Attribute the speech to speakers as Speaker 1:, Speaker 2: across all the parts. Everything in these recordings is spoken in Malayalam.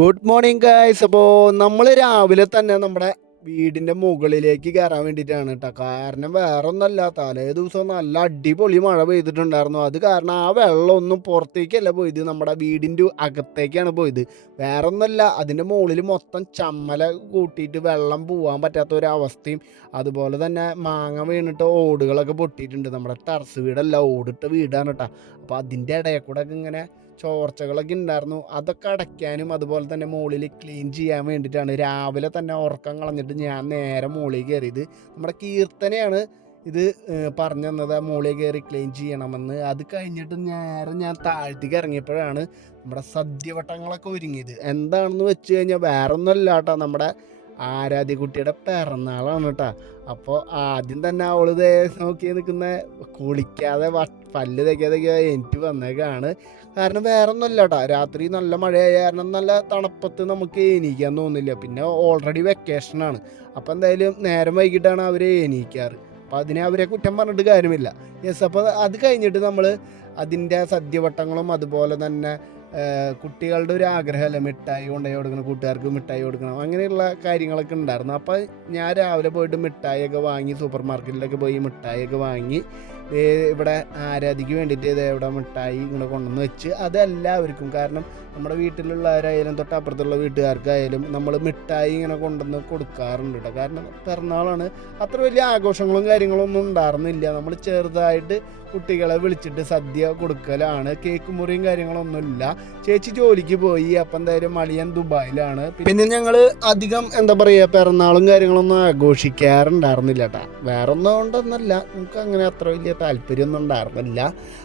Speaker 1: ഗുഡ് മോർണിംഗ് ഗായ്സ് അപ്പോൾ നമ്മൾ രാവിലെ തന്നെ നമ്മുടെ വീടിന്റെ മുകളിലേക്ക് കയറാൻ വേണ്ടിയിട്ടാണ് കേട്ടോ കാരണം വേറെ ഒന്നല്ല തലേ ദിവസം നല്ല അടിപൊളി മഴ പെയ്തിട്ടുണ്ടായിരുന്നു. അത് കാരണം ആ വെള്ളം ഒന്നും പുറത്തേക്കല്ല പോയത്. നമ്മുടെ വീടിന്റെ അകത്തേക്കാണ് പോയത്. വേറെ ഒന്നല്ല അതിന്റെ മുകളിൽ മൊത്തം ചമ്മല കൂട്ടിയിട്ട് വെള്ളം പോവാൻ പറ്റാത്ത ഒരു അവസ്ഥയും അതുപോലെ തന്നെ മാങ്ങ വീണിട്ട് ഓടുകളൊക്കെ പൊട്ടിയിട്ടുണ്ട്. നമ്മുടെ ടർസ് വീടല്ല ഓടിട്ട വീടാണ് കേട്ടോ അപ്പോൾ അതിന്റെ ഇടയിൽ കൂടെ ഇങ്ങനെ ചോർച്ചകളൊക്കെ ഉണ്ടായിരുന്നു. അതൊക്കെ അടയ്ക്കാനും അതുപോലെ തന്നെ മുകളിൽ ക്ലീൻ ചെയ്യാൻ വേണ്ടിയിട്ടാണ്. രാവിലെ തന്നെ ഉറക്കം കളഞ്ഞിട്ട് ഞാൻ നേരെ മുകളിൽ കയറിയത്. നമ്മുടെ കീർത്തനയാണ് ഇത് പറഞ്ഞു തന്നത്. ആ മുകളിൽ കയറി ക്ലീൻ ചെയ്യണമെന്ന്. അത് കഴിഞ്ഞിട്ട് നേരെ ഞാൻ താഴ്ത്തിക്ക് ഇറങ്ങിയപ്പോഴാണ് നമ്മുടെ സദ്യവട്ടങ്ങളൊക്കെ ഒരുങ്ങിയത്. എന്താണെന്ന് വെച്ച് കഴിഞ്ഞാൽ വേറൊന്നും കേട്ടോ നമ്മുടെ ആരാധ്യക്കുട്ടിയുടെ പിറന്നാളാണ് കേട്ടോ അപ്പോൾ ആദ്യം തന്നെ അവൾ ദേ നോക്കി നിൽക്കുന്ന. കുളിക്കാതെ പല്ല് തേക്കാതൊക്കെ എനിക്ക് വന്നേക്കാണ്. കാരണം വേറെ ഒന്നുമല്ല കേട്ടോ രാത്രി നല്ല മഴയായ കാരണം നല്ല തണുപ്പത്ത് നമുക്ക് എണീക്കാൻ തോന്നില്ല. പിന്നെ ഓൾറെഡി വെക്കേഷനാണ് അപ്പോൾ എന്തായാലും നേരം വൈകിട്ടാണ് അവർ എണീക്കാറ്. അപ്പോൾ അതിനെ അവരെ കുറ്റം പറഞ്ഞിട്ട് കാര്യമില്ല. യെസ് അപ്പോൾ അത് കഴിഞ്ഞിട്ട് നമ്മൾ അതിന്റെ സദ്യവട്ടങ്ങളും അതുപോലെ തന്നെ കുട്ടികളുടെ ഒരു ആഗ്രഹമല്ലേ? മിഠായി കൊണ്ടുപോയി കൊടുക്കണം കൂട്ടുകാർക്ക് മിഠായി കൊടുക്കണം അങ്ങനെയുള്ള കാര്യങ്ങളൊക്കെ ഉണ്ടായിരുന്നു. അപ്പോൾ ഞാൻ രാവിലെ പോയിട്ട് മിഠായിയൊക്കെ വാങ്ങി സൂപ്പർ മാർക്കറ്റിലൊക്കെ പോയി മിഠായിയൊക്കെ വാങ്ങി ഇവിടെ ആരാധിക്ക് വേണ്ടിയിട്ട് ഇത് ഇവിടെ മിഠായി ഇങ്ങനെ കൊണ്ടുവന്ന് വെച്ച് അത് എല്ലാവർക്കും കാരണം നമ്മുടെ വീട്ടിലുള്ളവരായാലും തൊട്ടപ്പുറത്തുള്ള വീട്ടുകാർക്കായാലും നമ്മൾ മിഠായി ഇങ്ങനെ കൊണ്ടുവന്ന് കൊടുക്കാറുണ്ട് കേട്ടോ. കാരണം പിറന്നാളാണ്. അത്ര വലിയ ആഘോഷങ്ങളും കാര്യങ്ങളും ഒന്നും ഉണ്ടായിരുന്നില്ല. നമ്മൾ ചെറുതായിട്ട് കുട്ടികളെ വിളിച്ചിട്ട് സദ്യ കൊടുക്കലാണ്. കേക്ക് മുറിയും കാര്യങ്ങളൊന്നുമില്ല. ചേച്ചി ജോലിക്ക് പോയി. അപ്പം എന്തായാലും മളിയൻ ദുബായിലാണ്. പിന്നെ ഞങ്ങൾ അധികം എന്താ പറയുക പിറന്നാളും കാര്യങ്ങളൊന്നും ആഘോഷിക്കാറുണ്ടായിരുന്നില്ല കേട്ടോ. വേറെ ഒന്നും നമുക്ക് അങ്ങനെ അത്ര വലിയ താല്പര്യമൊന്നും ഉണ്ടായിരുന്നില്ല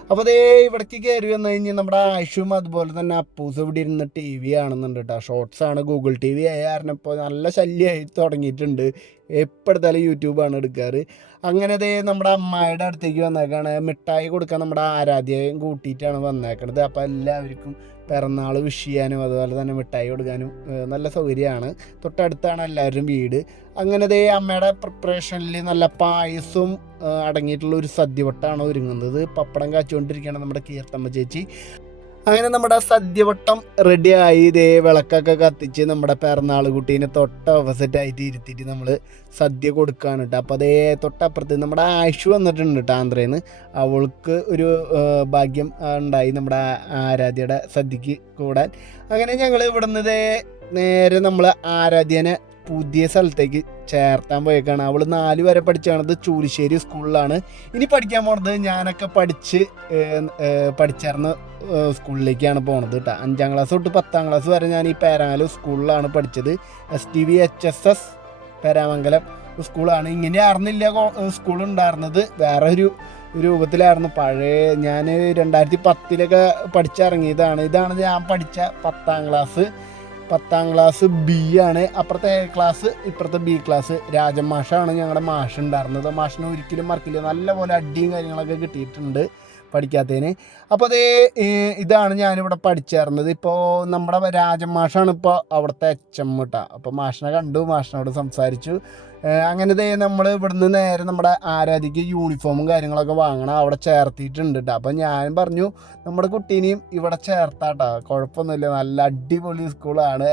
Speaker 1: അപ്പോൾ അതേ ഇവിടേക്ക് കയറി വന്നു കഴിഞ്ഞാൽ നമ്മുടെ ആയുഷും അതുപോലെ തന്നെ അപ്പൂസ് ഇവിടെ ഇരുന്ന് ടി വി കാണുന്നുണ്ട് കേട്ടോ. ഷോർട്സ് ആണ് ഗൂഗിൾ ടി വി ആയ കാരണം ഇപ്പോൾ നല്ല ശല്യമായി തുടങ്ങിയിട്ടുണ്ട്. എപ്പോഴെടുത്താലും യൂട്യൂബാണ് എടുക്കാറ്. അങ്ങനെ ദേ നമ്മുടെ അമ്മായിയുടെ അടുത്തേക്ക് വന്നേക്കാണ്. മിഠായി കൊടുക്കാൻ നമ്മുടെ ആരാധ്യയും കൂട്ടിയിട്ടാണ് വന്നേക്കണത്. അപ്പോൾ എല്ലാവർക്കും പിറന്നാൾ വിഷ് ചെയ്യാനും അതുപോലെ തന്നെ മിഠായി കൊടുക്കാനും നല്ല സൗകര്യമാണ് തൊട്ടടുത്താണ് എല്ലാവരും വീട്. അങ്ങനെ ദേ അമ്മയുടെ പ്രിപ്പറേഷനിൽ നല്ല പായസവും അടങ്ങിയിട്ടുള്ള ഒരു സദ്യവട്ടാണ് ഒരുങ്ങുന്നത്. പപ്പടം കാച്ചുകൊണ്ടിരിക്കുകയാണ് നമ്മുടെ കീർത്തമ്മ ചേച്ചി. അങ്ങനെ നമ്മുടെ സദ്യവട്ടം റെഡിയായി ഇതേ വിളക്കൊക്കെ കത്തിച്ച് നമ്മുടെ പിറന്നാൾ കുട്ടീനെ തൊട്ട ഓപ്പോസിറ്റ് ആയിട്ട് ഇരുത്തിയിട്ട് നമ്മൾ സദ്യ കൊടുക്കുകയാണ് കേട്ടോ. അപ്പോൾ അതേ തൊട്ടപ്പുറത്ത് നമ്മുടെ ആശു വന്നിട്ടുണ്ട് കേട്ടോ ആന്ധ്രയിൽ നിന്ന് അവൾക്ക് ഒരു ഭാഗ്യം ഉണ്ടായി നമ്മുടെ ആരാധ്യയുടെ സദ്യക്ക് കൂടാൻ. അങ്ങനെ ഞങ്ങൾ ഇവിടുന്ന് നേരെ നമ്മൾ ആരാധ്യനെ പുതിയ സ്ഥലത്തേക്ക് ചേർത്താൻ പോയേക്കാണ്. അവൾ നാല് വരെ പഠിച്ചാണത് ചൂലിശ്ശേരി സ്കൂളിലാണ്. ഇനി പഠിക്കാൻ പോണത് ഞാനൊക്കെ പഠിച്ച് ഏഹ്, സ്കൂളിലേക്കാണ് പോണത് കേട്ടോ അഞ്ചാം ക്ലാസ് തൊട്ട് പത്താം ക്ലാസ് വരെ ഞാൻ ഈ പേരാമംഗലം സ്കൂളിലാണ് പഠിച്ചത്. S T V H S S Peramangalam സ്കൂളാണ്. ഇങ്ങനെ ആയിരുന്നില്ല സ്കൂൾ ഉണ്ടായിരുന്നത് വേറെ ഒരു രൂപത്തിലായിരുന്നു. പഴയ ഞാൻ രണ്ടായിരത്തി പത്തിലൊക്കെ പഠിച്ചിറങ്ങിയതാണ്. ഇതാണ് ഞാൻ പഠിച്ച പത്താം ക്ലാസ്. പത്താം ക്ലാസ് ബി ആണ്. അപ്പുറത്തെ എ ക്ലാസ് ഇപ്പുറത്തെ ബി ക്ലാസ് രാജൻ മാഷാണ് ഞങ്ങളുടെ മാഷ് ഉണ്ടായിരുന്നത്. മാഷിനെ ഒരിക്കലും മറക്കില്ല. നല്ലപോലെ അടിയും കാര്യങ്ങളൊക്കെ കിട്ടിയിട്ടുണ്ട് പഠിക്കാത്തതിന് അപ്പോൾ അതേ ഇതാണ് ഞാനിവിടെ പഠിച്ചായിരുന്നത് ഇപ്പോൾ നമ്മുടെ രാജമാഷാണ് ഇപ്പോൾ അവിടുത്തെ എച്ച് എം കേട്ടോ അപ്പോൾ മാഷിനെ കണ്ടു. മാഷിനോട് സംസാരിച്ചു. അങ്ങനെ ദേ നമ്മൾ ഇവിടുന്ന് നേരെ നമ്മുടെ ആരാധിക്ക് യൂണിഫോമും കാര്യങ്ങളൊക്കെ വാങ്ങണം. അവിടെ ചേർത്തിയിട്ടുണ്ട് കേട്ടോ അപ്പം ഞാൻ പറഞ്ഞു നമ്മുടെ കുട്ടീനെയും ഇവിടെ ചേർത്താട്ടോ. കുഴപ്പമൊന്നുമില്ല നല്ല അടിപൊളി സ്കൂളാണ്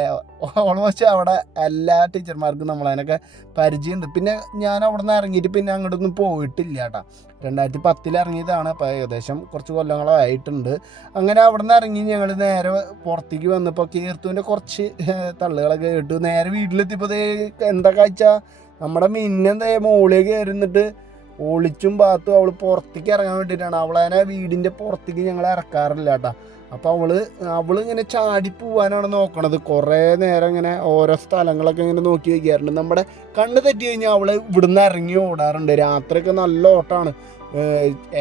Speaker 1: ഓൾമോസ്റ്റ് അവിടെ എല്ലാ ടീച്ചർമാർക്കും നമ്മളതിനൊക്കെ പരിചയമുണ്ട്. പിന്നെ ഞാൻ അവിടെ നിന്ന് ഇറങ്ങിയിട്ട് പിന്നെ അങ്ങോട്ടൊന്നും പോയിട്ടില്ല കേട്ടോ രണ്ടായിരത്തി പത്തിൽ ഇറങ്ങിയതാണ്. അപ്പോൾ ഏകദേശം കുറച്ച് കൊല്ലങ്ങളായിട്ടുണ്ട് അങ്ങനെ അവിടെ നിന്ന് ഇറങ്ങി ഞങ്ങൾ നേരെ പുറത്തേക്ക് വന്നപ്പോൾ കീർത്തുവിന്റെ കുറച്ച് തള്ളുകളൊക്കെ കേട്ടു. നേരെ വീട്ടിലെത്തിയപ്പോൾ എന്താ കാഴ്ച? നമ്മുടെ മിന്നെന്താ മുകളിലേക്ക് കയറിന്നിട്ട് ഒളിച്ചും പാത്തും അവൾ പുറത്തേക്ക് ഇറങ്ങാൻ വേണ്ടിയിട്ടാണ് അവളതിനെ വീടിന്റെ പുറത്തേക്ക് ഞങ്ങൾ ഇറക്കാറില്ല കേട്ടോ. അപ്പോൾ അവൾ അവളിങ്ങനെ ചാടി പോവാനാണ് നോക്കണത്. കുറേ നേരം ഇങ്ങനെ ഓരോ സ്ഥലങ്ങളൊക്കെ ഇങ്ങനെ നോക്കി വയ്ക്കാറുണ്ട്. നമ്മുടെ കണ്ണ് തെറ്റി കഴിഞ്ഞാൽ അവൾ ഇവിടുന്ന് ഇറങ്ങി ഓടാറുണ്ട്. രാത്രിയൊക്കെ നല്ല ഓട്ടമാണ്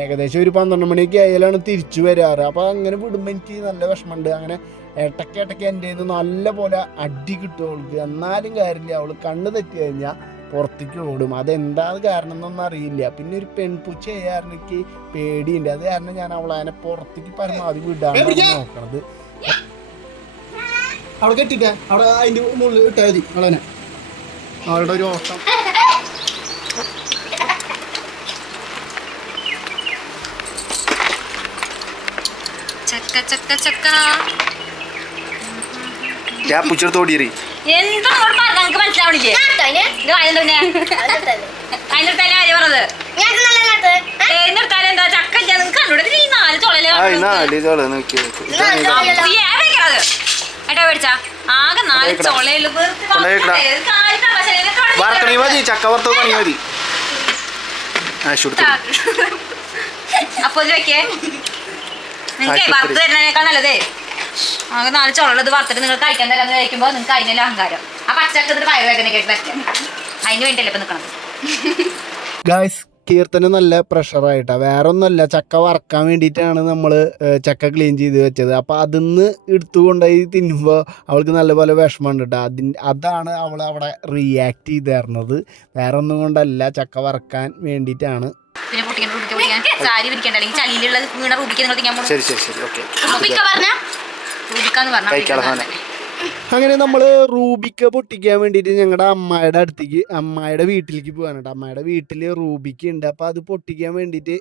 Speaker 1: ഏകദേശം ഒരു പന്ത്രണ്ട് മണിയൊക്കെ ആയാലാണ് തിരിച്ചു വരാറ്. അപ്പോൾ അങ്ങനെ വിടുമ്പോൾ എനിക്ക് നല്ല വിഷമമുണ്ട്. അങ്ങനെ ഇടയ്ക്ക് ഇടയ്ക്ക് എന്റെ നല്ല പോലെ അടി കിട്ടും അവൾക്ക്. എന്നാലും കാര്യമില്ല. അവൾ കണ്ണ് തെറ്റി കഴിഞ്ഞാൽ പുറത്തേക്ക് ഓടും. അതെന്താ കാരണം എന്നൊന്നും അറിയില്ല. പിന്നെ ഒരു പെൺപൂച്ച കാരണം പേടിയുണ്ട്. അത് കാരണം ഞാൻ അവളെ അതിനെ പുറത്തേക്ക് പരമാവധി വിടാണ് നോക്കണത്. അവിടെ കെട്ടിക്ക. അവിടെ അതിന്റെ മുകളിൽ ഇട്ടാൽ മതി അവളനെ അവളുടെ ഒരു ഓട്ടം.
Speaker 2: ചക്ക ചക്ക ചക്ക. ഞാൻ പുച്ചെടുത്തോടിയറി
Speaker 3: എന്താ പറഞ്ഞ മനസ്സിലാവണില്ലേ? ഇത് അതിന്റെ അതിന്റെ ആര് പറഞ്ഞത്? എന്നിടത്താലും എന്താ? ചക്ക നിങ്ങൾക്ക് ഈ നാല്
Speaker 2: ചൊളയിൽ
Speaker 3: ഏട്ടാ മേടിച്ചാ ആകെ നാല്. ചൊളയിൽ
Speaker 2: വറക്കണി മതി ചക്ക വറുത്തോ പണി മതി.
Speaker 3: അപ്പൊ ഇത് വെക്കേ. നിങ്ങൾക്ക്. വറുത്ത് തരുന്നതിനേക്കാൾ നല്ലതേ. ആകെ നാല് ചുളത് വറുത്തിട്ട് നിങ്ങൾ കഴിക്കാൻ തരാമെന്ന് കഴിക്കുമ്പോൾ നിങ്ങൾക്ക് അതിനെല്ലാം അഹങ്കാരം. ആ പച്ചക്ക് ഇതിട്ട് പയറുവേദന കേട്ട് പറ്റും അതിന് വേണ്ടിയല്ലേ ഇപ്പൊ നിൽക്കണം
Speaker 1: ഗായ്സ് കീർത്തന് നല്ല പ്രഷറായിട്ടാ വേറെ ഒന്നുമല്ല ചക്ക വറക്കാൻ വേണ്ടിയിട്ടാണ് നമ്മൾ ചക്ക ക്ലീൻ ചെയ്ത് വെച്ചത്. അപ്പോൾ അതിന്ന് എടുത്തു കൊണ്ടുപോയി തിന്നുമ്പോൾ അവൾക്ക് നല്ലപോലെ വിഷമമുണ്ട് കേട്ടോ അതിന് അതാണ് അവൾ അവിടെ റിയാക്ട് ചെയ്തായിരുന്നത് വേറെ ഒന്നും കൊണ്ടല്ല ചക്ക വറക്കാൻ വേണ്ടിയിട്ടാണ്.
Speaker 3: പിന്നെ പൊട്ടിക്കാൻ പൊട്ടിക്കാൻ പൊട്ടിക്കാൻ സാരി പിരിക്കണ്ട അല്ലെങ്കിൽ ചളിയിലുള്ള വീണ റൂബിക്ക് നിങ്ങൾ തിന്നാൻ പോകണം
Speaker 2: ശരി ശരി ശരി. ഓക്കെ
Speaker 3: പറഞ്ഞ.
Speaker 1: അങ്ങനെ നമ്മൾ റൂബിക്ക പൊട്ടിക്കാൻ വേണ്ടിയിട്ട് ഞങ്ങളുടെ അമ്മായിയുടെ അടുത്തേക്ക് അമ്മായിയുടെ വീട്ടിലേക്ക് പോകാനുണ്ട് അമ്മായിയുടെ വീട്ടിൽ റൂബിക്ക ഉണ്ട്. അപ്പോൾ അത് പൊട്ടിക്കാൻ വേണ്ടിയിട്ട്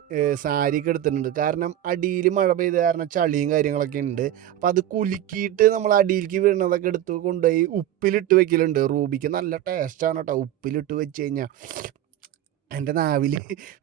Speaker 1: സാരി ഒക്കെ എടുത്തിട്ടുണ്ട്. കാരണം അടിയിൽ മഴ പെയ്ത കാരണം ചളിയും കാര്യങ്ങളൊക്കെ ഉണ്ട്. അപ്പോൾ അത് കുലുക്കിയിട്ട് നമ്മൾ അടിയിലേക്ക് വീണതൊക്കെ എടുത്ത് കൊണ്ടുപോയി ഉപ്പിലിട്ട് വെക്കലുണ്ട്. റൂബിക്ക് നല്ല ടേസ്റ്റാണ് കേട്ടോ ഉപ്പിലിട്ട് വെച്ച് കഴിഞ്ഞാൽ എന്റെ നാവിൽ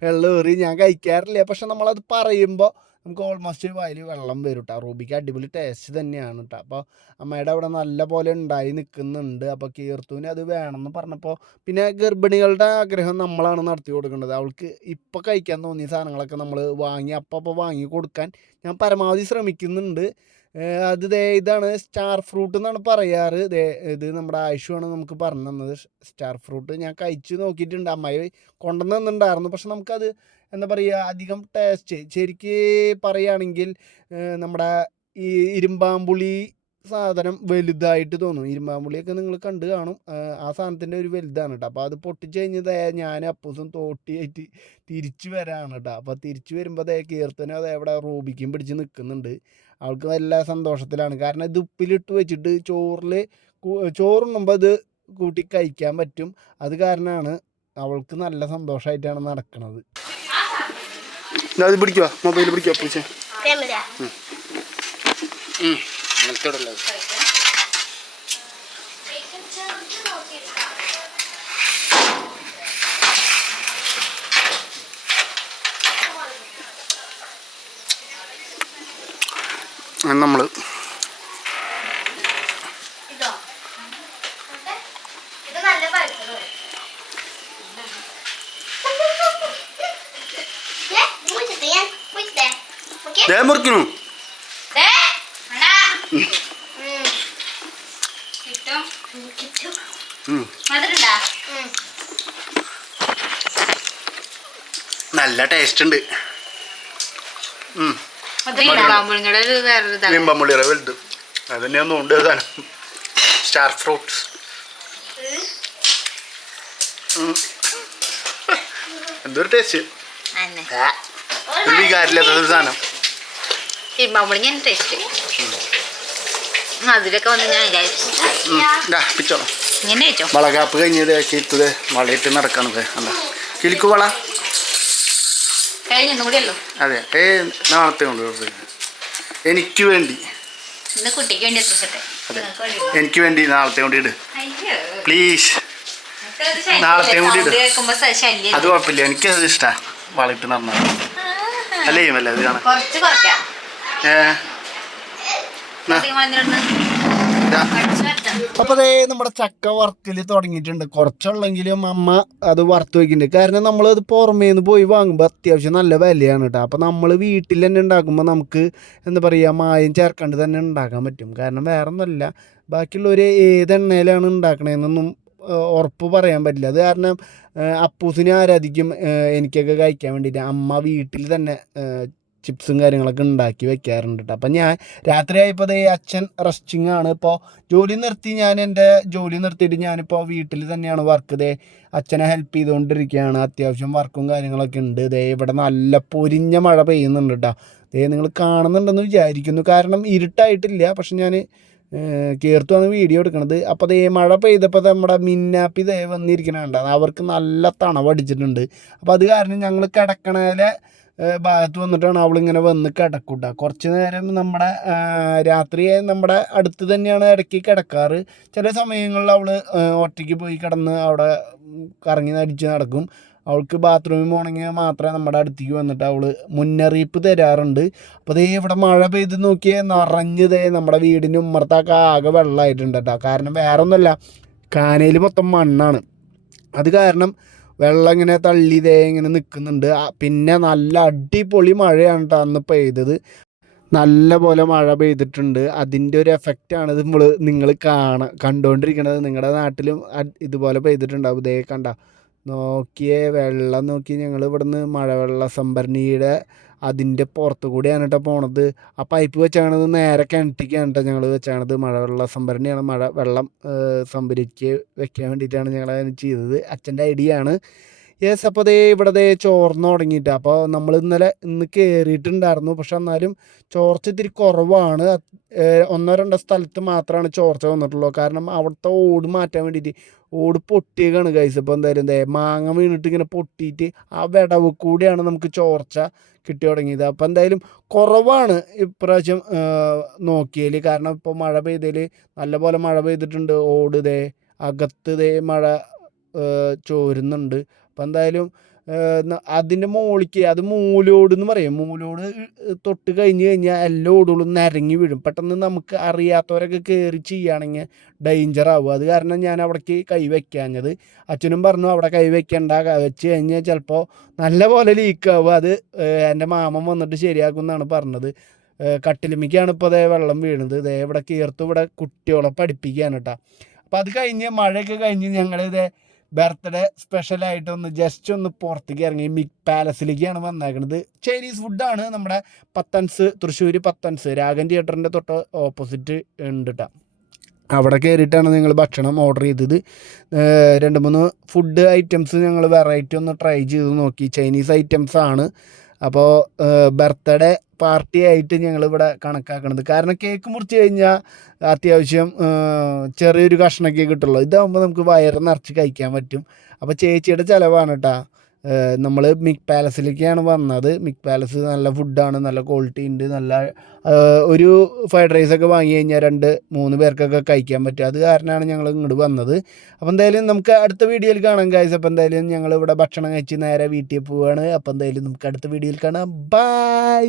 Speaker 1: വെള്ളം ഏറി ഞാൻ കഴിക്കാറില്ല. പക്ഷെ നമ്മളത് പറയുമ്പോൾ നമുക്ക് ഓൾമോസ്റ്റ് വായിൽ വെള്ളം വരും കേട്ടോ റൂബിക്ക് അടിപൊളി ടേസ്റ്റ് തന്നെയാണ് കേട്ടോ അപ്പോൾ അമ്മയുടെ അവിടെ നല്ല പോലെ ഉണ്ടായി നിൽക്കുന്നുണ്ട് അപ്പോൾ കീർത്തുവിന് അത് വേണമെന്ന് പറഞ്ഞപ്പോൾ പിന്നെ ഗർഭിണികളുടെ ആഗ്രഹം നമ്മളാണ് നടത്തി കൊടുക്കേണ്ടത്. അവൾക്ക് ഇപ്പോൾ കഴിക്കാൻ തോന്നിയ സാധനങ്ങളൊക്കെ നമ്മൾ വാങ്ങി അപ്പം അപ്പോൾ വാങ്ങി കൊടുക്കാൻ ഞാൻ പരമാവധി ശ്രമിക്കുന്നുണ്ട്. അത് ദേ ഇതാണ് സ്റ്റാർ ഫ്രൂട്ട് എന്നാണ് പറയാറ്. ദേ ഇത് നമ്മുടെ ആയുഷുമാണ് നമുക്ക് പറഞ്ഞു തന്നത്. സ്റ്റാർ ഫ്രൂട്ട് ഞാൻ കഴിച്ച് നോക്കിയിട്ടുണ്ട്. അമ്മായി കൊണ്ടുവന്നിട്ടുണ്ടായിരുന്നു പക്ഷെ നമുക്കത് എന്താ പറയുക അധികം ടേസ്റ്റ് ശരിക്ക് പറയുകയാണെങ്കിൽ നമ്മുടെ ഈ ഇരുമ്പാമ്പുളി സാധനം വലുതായിട്ട് തോന്നും. ഇരുമ്പാമ്പുളിയൊക്കെ നിങ്ങൾ കണ്ടു കാണും. ആ സാധനത്തിന്റെ ഒരു വലുതാണ് കേട്ടോ അപ്പോൾ അത് പൊട്ടിച്ച് കഴിഞ്ഞത് ഞാൻ അപ്പൂസും തോട്ടിയായിട്ട് തിരിച്ചു വരാണ് കേട്ടോ അപ്പോൾ തിരിച്ചു വരുമ്പോൾ അതേ കീർത്തനം അതേ എവിടെ റൂബിക്കും പിടിച്ച് നിൽക്കുന്നുണ്ട് അവൾക്ക് നല്ല സന്തോഷത്തിലാണ്. കാരണം ഇത് ഉപ്പിലിട്ട് വെച്ചിട്ട് ചോറിൽ ചോറുണ്ണുമ്പോൾ അത് കൂട്ടി കഴിക്കാൻ പറ്റും. അത് കാരണമാണ് അവൾക്ക് നല്ല സന്തോഷമായിട്ടാണ് നടക്കുന്നത്
Speaker 2: അത് പിടിക്കുക മൊബൈൽ പിടിക്കുക പൂച്ച. നമ്മൾ നമ്മൾ
Speaker 4: ഇതോ ഇത് നല്ല പഴുത്തത് ഏ, മുറിച്ചിട്ട് ഞാൻ മുറിച്ചിട്ടേ. ഓക്കേ?
Speaker 2: ദേ
Speaker 4: മുറിക്കുന്നു
Speaker 2: നല്ല ടേസ്റ്റ് ഉണ്ട്. ലിമ്പമ്പുള്ളിയുടെ വലുത്. അത് തന്നെയാ നോണ്ട് സാധനം സ്റ്റാർ ഫ്രൂട്ട്സ് എന്തൊരു ടേസ്റ്റ് വികാരില്ലാത്തൊരു സാധനം.
Speaker 3: ഈ പാമ്പുളിങ്ങ ടേസ്റ്റ് അതിലൊക്കെ വന്ന് ഞാൻ വിചാരിച്ചു.
Speaker 2: പിച്ചോളാം.
Speaker 3: ഇങ്ങനെ
Speaker 2: വളകാപ്പ് കഴിഞ്ഞത് വളയിട്ട് നടക്കണത് അല്ല കിളിക്കു വള.
Speaker 3: കഴിഞ്ഞൊന്നും കൂടിയല്ലോ
Speaker 2: അതെ ഏ നാളത്തെ കൊണ്ട്. എനിക്ക് വേണ്ടി.
Speaker 3: ഇന്ന് കുട്ടിക്ക് വേണ്ടി എത്തിച്ചട്ടെ
Speaker 2: അതെ. എനിക്ക് വേണ്ടി നാളത്തെ കൊണ്ട് ഇട്. പ്ലീസ്. നാളത്തെ കൊണ്ട് ഇട്. അത് കുഴപ്പമില്ല എനിക്ക് അത് ഇഷ്ടമാണ് വളയിട്ട് നടന്നത് അല്ലേ അല്ലേ അത് കാണാം
Speaker 3: കുറച്ച് കുറയ്ക്കാം.
Speaker 1: അപ്പോൾ അതേ നമ്മുടെ ചക്ക വറുക്കൽ തുടങ്ങിയിട്ടുണ്ട്. കുറച്ചുള്ളെങ്കിലും അമ്മ അത് വറുത്ത് വയ്ക്കുന്നുണ്ട് കാരണം നമ്മളത് പുറമേ നിന്ന് പോയി വാങ്ങുമ്പോൾ അത്യാവശ്യം നല്ല വിലയാണ് കേട്ടോ അപ്പോൾ നമ്മൾ വീട്ടിൽ തന്നെ ഉണ്ടാക്കുമ്പോൾ നമുക്ക് എന്താ പറയുക മായം ചേർക്കാണ്ട് തന്നെ ഉണ്ടാക്കാൻ പറ്റും. കാരണം വേറെ ഒന്നുമല്ല ബാക്കിയുള്ളവർ ഏത് എണ്ണയിലാണ് ഉണ്ടാക്കണതെന്നൊന്നും ഉറപ്പ് പറയാൻ പറ്റില്ല. അത് കാരണം അപ്പൂസിനെ ആരാധിക്കും എനിക്കൊക്കെ കഴിക്കാൻ വേണ്ടിയിട്ട് അമ്മ വീട്ടിൽ തന്നെ ചിപ്സും കാര്യങ്ങളൊക്കെ ഉണ്ടാക്കി വെക്കാറുണ്ട് കേട്ടോ അപ്പം ഞാൻ രാത്രിയായപ്പോൾ അതേ അച്ഛൻ റെസ്റ്റിംഗ് ആണ്. ഇപ്പോൾ ജോലി നിർത്തി ഞാൻ എന്റെ ജോലി നിർത്തിയിട്ട് ഞാനിപ്പോൾ വീട്ടിൽ തന്നെയാണ് വർക്ക് ദേ അച്ഛനെ ഹെൽപ്പ് ചെയ്തുകൊണ്ടിരിക്കുകയാണ് അത്യാവശ്യം വർക്കും കാര്യങ്ങളൊക്കെ ഉണ്ട്. ദേ ഇവിടെ നല്ല പൊരിഞ്ഞ മഴ പെയ്യുന്നുണ്ട് കേട്ടോ ദേ നിങ്ങൾ കാണുന്നുണ്ടെന്ന് വിചാരിക്കുന്നു. കാരണം ഇരുട്ടായിട്ടില്ല. പക്ഷെ ഞാൻ കീർത്തുമാണ് വീഡിയോ എടുക്കണത്. അപ്പോൾ ദേ മഴ പെയ്തപ്പോൾ നമ്മുടെ മിന്നാപ്പി ദേ വന്നിരിക്കണുണ്ട് അവർക്ക് നല്ല തണവടിച്ചിട്ടുണ്ട്. അപ്പോൾ അത് കാരണം ഞങ്ങൾ കിടക്കണേലെ ഭാഗത്ത് വന്നിട്ടാണ് അവളിങ്ങനെ വന്ന് കിടക്കുക കുറച്ച് നേരം നമ്മുടെ രാത്രി നമ്മുടെ അടുത്ത് തന്നെയാണ് ഇടയ്ക്ക് കിടക്കാറ്. ചില സമയങ്ങളിൽ അവൾ ഒറ്റയ്ക്ക് പോയി കിടന്ന് അവിടെ കറങ്ങി നടിച്ച് നടക്കും. അവൾക്ക് ബാത്റൂമിൽ പോകണമെങ്കിൽ മാത്രമേ നമ്മുടെ അടുത്തേക്ക് വന്നിട്ട് അവൾ മുന്നറിയിപ്പ് തരാറുണ്ട്. അപ്പോൾ ദേ ഇവിടെ മഴ പെയ്ത് നോക്കിയേ നിറഞ്ഞതേ നമ്മുടെ വീടിന്റെ ഉമ്മറത്തൊക്കെ ആകെ വെള്ളമായിട്ടുണ്ട് കേട്ടോ കാരണം വേറെ ഒന്നുമല്ല കാനയിൽ മൊത്തം മണ്ണാണ്. അത് കാരണം വെള്ളം ഇങ്ങനെ തള്ളി ദേ ഇങ്ങനെ നിൽക്കുന്നുണ്ട് പിന്നെ നല്ല അടിപൊളി മഴയാണ് കേട്ടോ അന്ന് പെയ്തത്. നല്ല പോലെ മഴ പെയ്തിട്ടുണ്ട്. അതിന്റെ ഒരു എഫക്റ്റാണ് ഇത് നമ്മൾ നിങ്ങൾ കാണ കണ്ടുകൊണ്ടിരിക്കുന്നത് നിങ്ങളുടെ നാട്ടിലും ഇതുപോലെ പെയ്തിട്ടുണ്ടാവും. ഇതേ കണ്ട നോക്കിയേ വെള്ളം നോക്കി ഞങ്ങൾ ഇവിടുന്ന് മഴവെള്ള സംഭരണിയുടെ അതിന്റെ പുറത്തു കൂടിയാണ് കേട്ടോ പോണത്. ആ പൈപ്പ് വെച്ചാണത് നേരെ കിണറ്റിക്കാണ് കേട്ടോ ഞങ്ങൾ വെച്ചാണത്. മഴവെള്ള സംഭരണിയാണ്. മഴ വെള്ളം സംഭരിച്ച് വെക്കാൻ വേണ്ടിയിട്ടാണ് ഞങ്ങൾ അതിന് ചെയ്തത്. അച്ഛന്റെ ഐഡിയ ആണ്. യെസ് അപ്പോൾ ദേ ഇവിടെ ദേ ചോർന്ന് തുടങ്ങിയിട്ട്. അപ്പോൾ നമ്മൾ ഇന്നലെ ഇന്ന് കയറിയിട്ടുണ്ടായിരുന്നു പക്ഷെ എന്നാലും ചോർച്ച ഇത്തിരി കുറവാണ്. ഒന്നോ രണ്ടോ സ്ഥലത്ത് മാത്രമാണ് ചോർച്ച വന്നിട്ടുള്ളൂ. കാരണം അവിടുത്തെ ഓട് മാറ്റാൻ വേണ്ടിയിട്ട് ഓട് പൊട്ടിയേക്കാണ് ഗൈസ് ഇപ്പോൾ എന്തായാലും ദേ മാങ്ങ വീണിട്ട് ഇങ്ങനെ പൊട്ടിയിട്ട് ആ വിടവ് കൂടിയാണ് നമുക്ക് ചോർച്ച കിട്ടി തുടങ്ങിയത്. അപ്പോൾ എന്തായാലും കുറവാണ് ഇപ്രാവശ്യം നോക്കിയതിൽ കാരണം ഇപ്പോൾ മഴ പെയ്തതിൽ നല്ലപോലെ മഴ പെയ്തിട്ടുണ്ട്. ഓട് ദേ അകത്ത് ദേ മഴ ചോരുന്നുണ്ട്. അപ്പം എന്തായാലും അതിന്റെ മോളിക്ക് അത് മൂലോട് എന്ന് പറയും. മൂലോട് തൊട്ട് കഴിഞ്ഞ് കഴിഞ്ഞാൽ എല്ലാ ഓടുകളും നിരങ്ങി വീഴും. പെട്ടെന്ന് നമുക്ക് അറിയാത്തവരൊക്കെ കയറി ചെയ്യുകയാണെങ്കിൽ ഡേഞ്ചർ ആവും. അത് കാരണം ഞാൻ അവിടേക്ക് കൈ വെക്കാഞ്ഞത്. അച്ഛനും പറഞ്ഞു അവിടെ കൈ വെച്ച് കഴിഞ്ഞാൽ ചിലപ്പോൾ നല്ല പോലെ ലീക്ക് ആവും. അത് എന്റെ മാമൻ വന്നിട്ട് ശരിയാക്കും എന്നാണ് പറഞ്ഞത് കട്ടിലിമിക്കാണ് ഇപ്പോൾ അതേ വെള്ളം വീണത്. ഇതേ ഇവിടെ കീർത്ത് ഇവിടെ കുട്ടികളെ പഠിപ്പിക്കുകയാണ് കേട്ടോ അപ്പോൾ അത് കഴിഞ്ഞ് മഴയൊക്കെ കഴിഞ്ഞ് ഞങ്ങളിതേ ബർത്ത്ഡേ സ്പെഷ്യലായിട്ട് ഒന്ന് ജസ്റ്റ് ഒന്ന് പുറത്തേക്ക് ഇറങ്ങി മിക് പാലസിലേക്കാണ് വന്നേക്കുന്നത് ചൈനീസ് ഫുഡാണ് നമ്മുടെ പത്തൻസ് തൃശ്ശൂർ പത്തൻസ്. രാഗൻ തിയേറ്ററിന്റെ തൊട്ട് ഓപ്പോസിറ്റ് ഉണ്ട് കേട്ടോ അവിടെ കയറിയിട്ടാണ് നിങ്ങൾ ഭക്ഷണം ഓർഡർ ചെയ്തത്. രണ്ട് മൂന്ന് ഫുഡ് ഐറ്റംസ് ഞങ്ങൾ വെറൈറ്റി ഒന്ന് ട്രൈ ചെയ്ത് നോക്കി. ചൈനീസ് ഐറ്റംസ് ആണ്. അപ്പോൾ ബർത്ത്ഡേ പാർട്ടി ഞങ്ങളിവിടെ കണക്കാക്കണത്. കാരണം കേക്ക് മുറിച്ച് കഴിഞ്ഞാൽ അത്യാവശ്യം ചെറിയൊരു കഷ്ണമൊക്കെ കിട്ടുള്ളൂ. ഇതാകുമ്പോൾ നമുക്ക് വയറ് നിറച്ച് കഴിക്കാൻ പറ്റും. അപ്പോൾ ചേച്ചിയുടെ ചിലവാണ് കേട്ടോ നമ്മൾ മിക് പാലസിലേക്കാണ് വന്നത്. മിക് പാലസ് നല്ല ഫുഡാണ് നല്ല ക്വാളിറ്റി ഉണ്ട്. നല്ല ഒരു ഫ്രൈഡ് റൈസൊക്കെ വാങ്ങി കഴിഞ്ഞാൽ രണ്ട് മൂന്ന് പേർക്കൊക്കെ കഴിക്കാൻ പറ്റും. അത് കാരണമാണ് ഞങ്ങൾ ഇങ്ങോട്ട് വന്നത്. അപ്പോൾ എന്തായാലും നമുക്ക് അടുത്ത വീഡിയോയിൽ കാണാം കാഴ്ച അപ്പോൾ എന്തായാലും ഞങ്ങൾ ഇവിടെ ഭക്ഷണം കഴിച്ച് നേരെ വീട്ടിൽ പോവുകയാണ് അപ്പോൾ എന്തായാലും നമുക്ക് അടുത്ത വീഡിയോയിൽ കാണാം. ബൈ